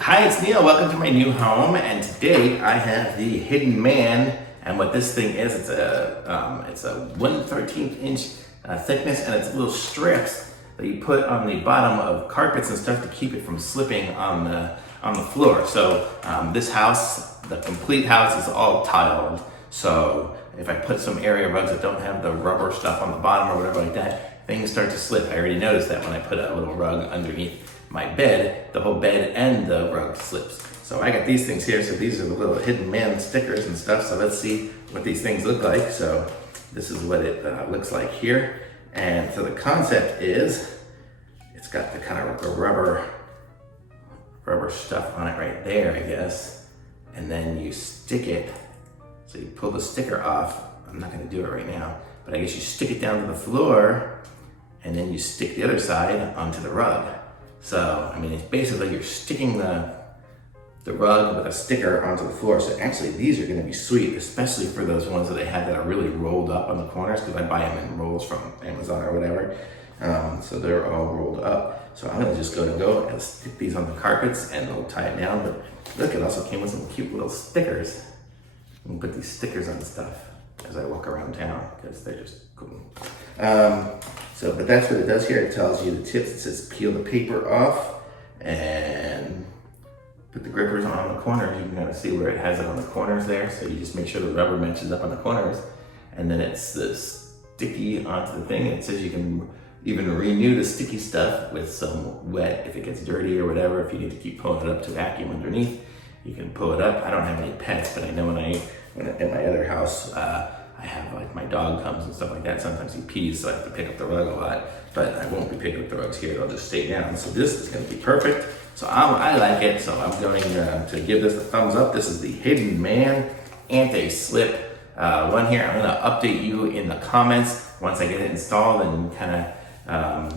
Hi, it's Neil. Welcome to my new home, and today I have the HiddenMan. And what this thing is, it's a 1/13 inch thickness, and it's little strips that you put on the bottom of carpets and stuff to keep it from slipping on the floor. So this house, the complete house, is all tiled. So if I put some area rugs that don't have the rubber stuff on the bottom or whatever like that, things start to slip. I already noticed that when I put a little rug underneath my bed, the whole bed and the rug slips. So I got these things here. So these are the little HiddenMan stickers and stuff. So let's see what these things look like. So this is what it looks like here. And so the concept is, it's got the kind of like a rubber stuff on it right there, I guess. And then you stick it. So you pull the sticker off. I'm not gonna do it right now, but I guess you stick it down to the floor and then you stick the other side onto the rug. So, I mean, it's basically you're sticking the rug with a sticker onto the floor. So actually these are gonna be sweet, especially for those ones that they have that are really rolled up on the corners, because I buy them in rolls from Amazon or whatever. So they're all rolled up. So I'm gonna just go and stick these on the carpets and they'll tie it down. But look, it also came with some cute little stickers. I'm gonna put these stickers on stuff as I walk around town, because they're just cool. But that's what it does here. It tells you the tips. It says peel the paper off and put the grippers on the corners. You can kind of see where it has it on the corners there. So you just make sure the rubber matches up on the corners. And then it's this sticky onto the thing. It says you can even renew the sticky stuff with some wet if it gets dirty or whatever. If you need to keep pulling it up to vacuum underneath, you can pull it up. I don't have any pets, but I know when in my other house, I have, like, my dog comes and stuff like that. Sometimes he pees, so I have to pick up the rug a lot, but I won't be picking up the rugs here. They'll just stay down. So this is gonna be perfect. So I like it, so I'm going to give this a thumbs up. This is the HiddenMan anti-slip one here. I'm gonna update you in the comments once I get it installed and kind of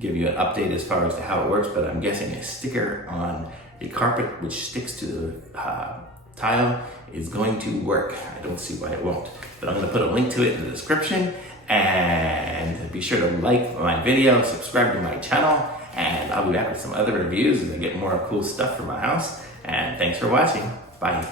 give you an update as far as to how it works, but I'm guessing a sticker on the carpet which sticks to the tile is going to work. I don't see why it won't, but I'm gonna put a link to it in the description, and be sure to like my video, subscribe to my channel, and I'll be back with some other reviews as I get more cool stuff for my house. And thanks for watching. Bye.